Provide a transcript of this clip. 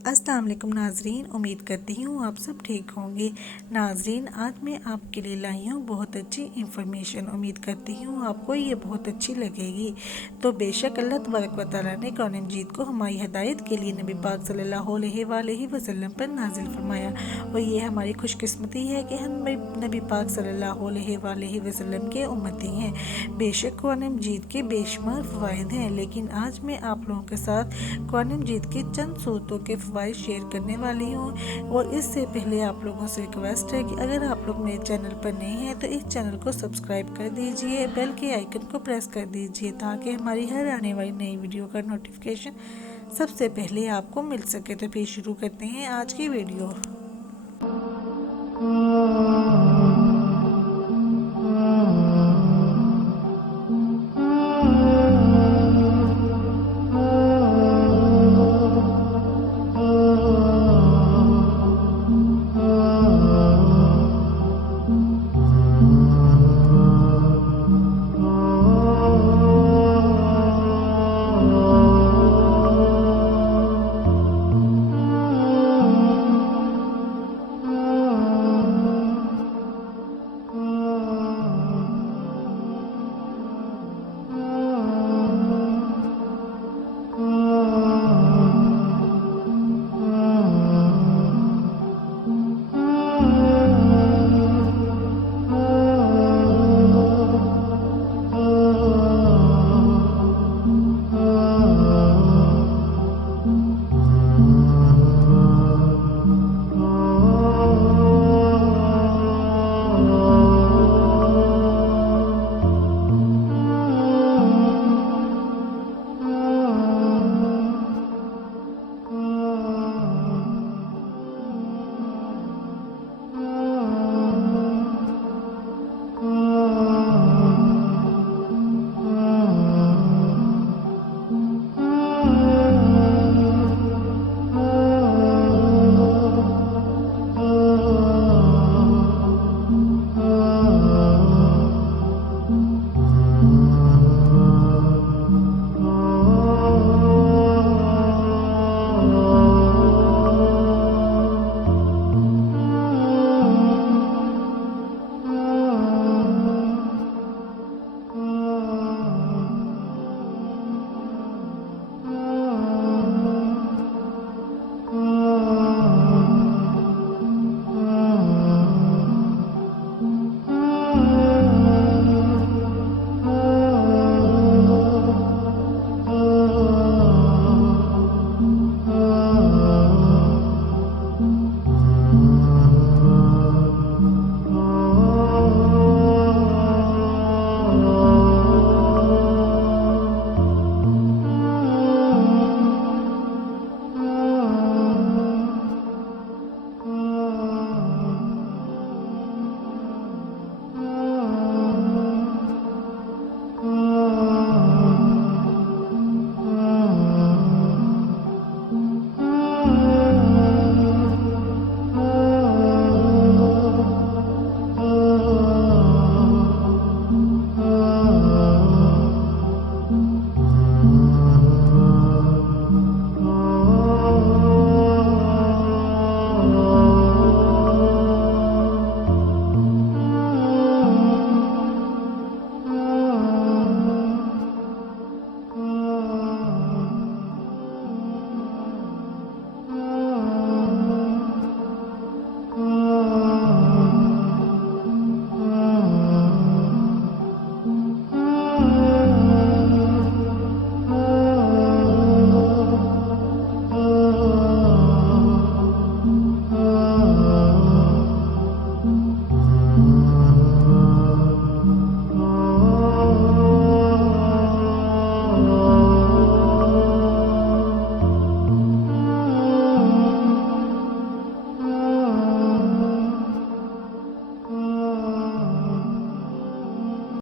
अस्सलाम वालेकुम नाजरीन, उम्मीद करती हूँ आप सब ठीक होंगे। नाजरीन, आज मैं आपके लिए लाई हूँ बहुत अच्छी इंफॉर्मेशन। उम्मीद करती हूँ आपको ये बहुत अच्छी लगेगी। तो बेशक अल्लाह तबारक व तआला ने कुरान मजीद को हमारी हिदायत के लिए नबी पाक सल्लल्लाहु अलैहि वसल्लम पर नाजिल फरमाया, और ये हमारी खुशकिस्मती है कि हम नबी पाक सल्लल्लाहु अलैहि वसल्लम के उम्मती हैं। बेशक कुरान मजीद के बेशुमार फ़वाइद हैं, लेकिन आज मैं आप लोगों के साथ कुरान मजीद की चंद सूरतों के फ़वाइद शेयर करने वाली हूँ। और इससे पहले आप लोगों से रिक्वेस्ट है कि अगर आप लोग मेरे चैनल पर नए हैं तो इस चैनल को सब्सक्राइब कर दीजिए, बेल के आइकन को प्रेस कर दीजिए, ताकि हमारी हर आने वाली नई वीडियो का नोटिफिकेशन सबसे पहले आपको मिल सके। तो फिर शुरू करते हैं आज की वीडियो।